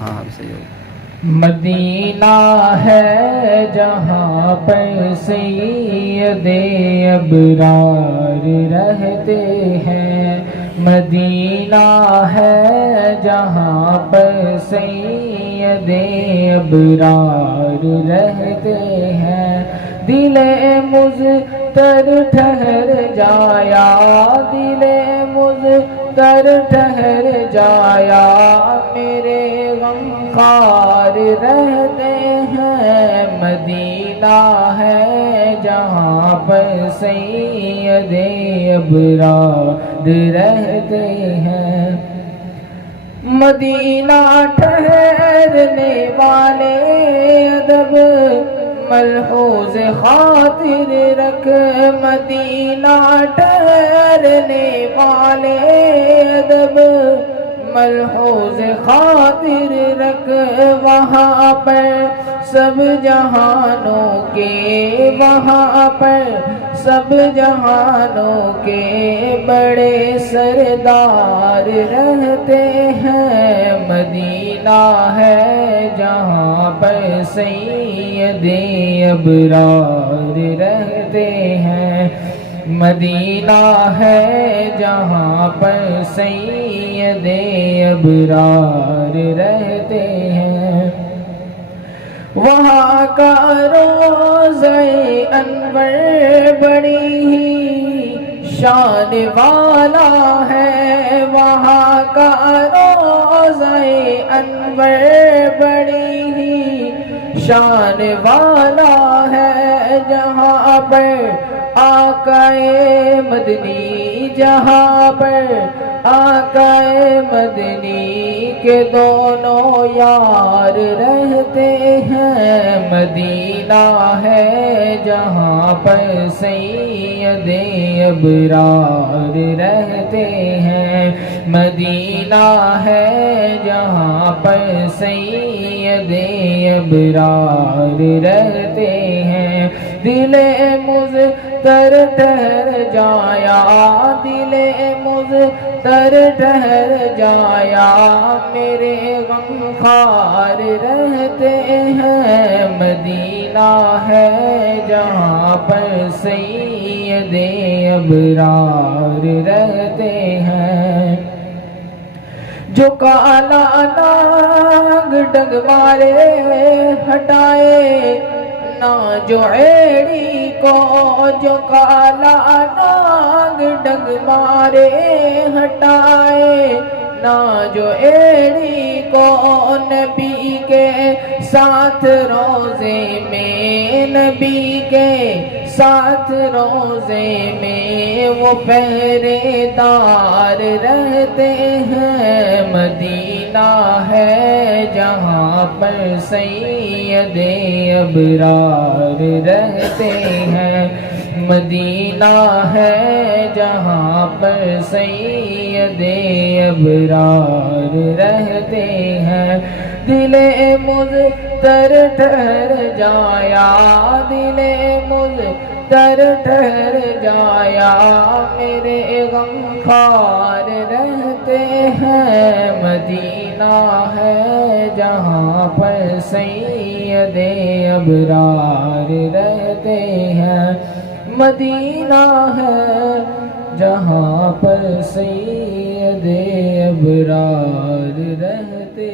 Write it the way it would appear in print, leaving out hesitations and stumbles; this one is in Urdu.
ہاں اب صحیح ہوگا۔ مدینہ ہے جہاں پر سید ابرار رہتے ہیں، مدینہ ہے جہاں پر سید ابرار رہتے ہیں، دل مضطر ٹھہر جایا، دل مضطر ٹھہر جایا، میرے غمخوار رہتے ہیں، مدینہ ہے جہاں پر سید ابرار رہتے ہیں، مدینہ ٹھہرنے والے ادب ملحوظ خاطر رکھ، مدینہ ٹھہرنے والے ادب ملحوظ خاطر رکھ، وہاں پر سب جہانوں کے، وہاں پر سب جہانوں کے بڑے سردار رہتے ہیں، مدینہ ہے جہاں پر سید ابرار رہتے ہیں، مدینہ ہے جہاں پر سید ابرار رہتے ہیں، وہاں کا روضہ انور بڑی ہی شان والا ہے، وہاں کا روضہ انور بڑی ہی شان والا ہے، جہاں پر آقا مدنی، جہاں پر آقا مدنی کے دونوں یار رہتے ہیں، مدینہ ہے جہاں پر سید ابرار رہتے ہیں، مدینہ ہے جہاں پر سید ابرار رہتے ہیں، دل مضطر ٹھہر جایا، دل مضطر ٹھہر جایا، میرے غمخوار رہتے ہیں، مدینہ ہے جہاں پر سید ابرار رہتے ہیں، جو کالا ناگ ڈنگ مارے ہٹائے نہ جو ایڑی کو، جو کالا ناگ ڈنگ مارے ہٹائے نہ جو ایڑی کو، نبی کے ساتھ روزے میں، نبی کے ساتھ روزے میں وہ پہرے دار رہتے ہیں، مدینہ ہے جہاں پر سید ابرار رہتے ہیں، مدینہ ہے جہاں پر سید ابرار رہتے ہیں، دل مضطر ٹھہر جایا، دل مضطر ٹھہر جایا، میرے غمخوار رہتے ہیں، مدینہ ہے جہاں پر سید ابرار رہتے ہیں، مدینہ ہے جہاں پر سید ابرار رہتے